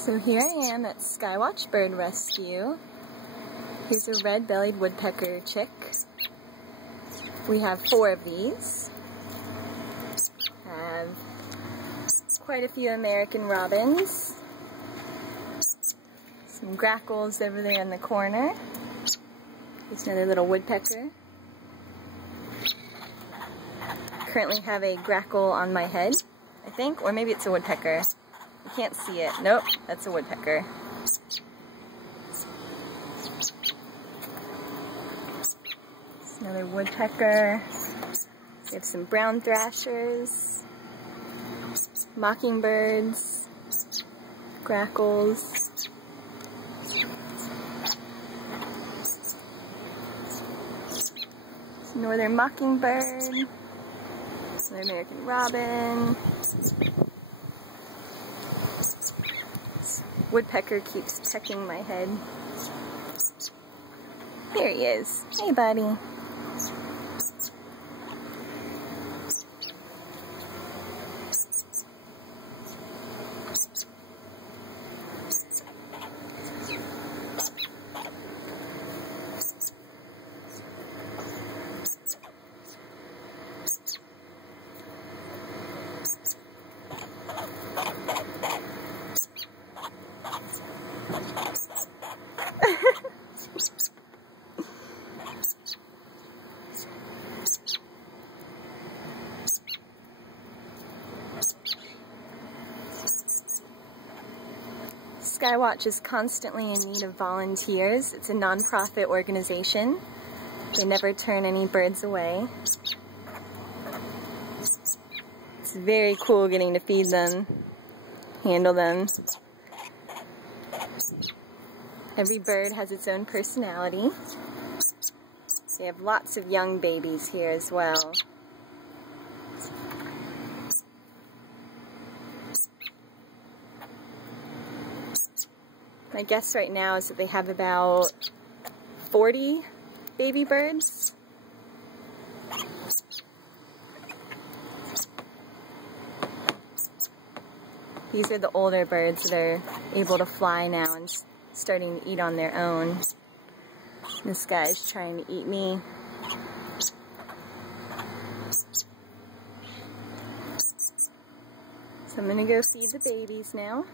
So here I am at Skywatch Bird Rescue. Here's a red-bellied woodpecker chick. We have 4 of these. Have quite a few American robins. Some grackles over there in the corner. There's another little woodpecker. Currently have a grackle on my head, I think, or maybe it's a woodpecker. I can't see it. Nope, that's a woodpecker. There's another woodpecker. We have some brown thrashers, mockingbirds, grackles. Northern mockingbird, an American robin. This woodpecker keeps pecking my head. Here he is. Hey, buddy. Skywatch is constantly in need of volunteers. It's a non-profit organization. They never turn any birds away. It's very cool getting to feed them, handle them. Every bird has its own personality. They have lots of young babies here as well. My guess right now is that they have about 40 baby birds. These are the older birds that are able to fly now and starting to eat on their own. This guy's trying to eat me. So I'm going to go feed the babies now.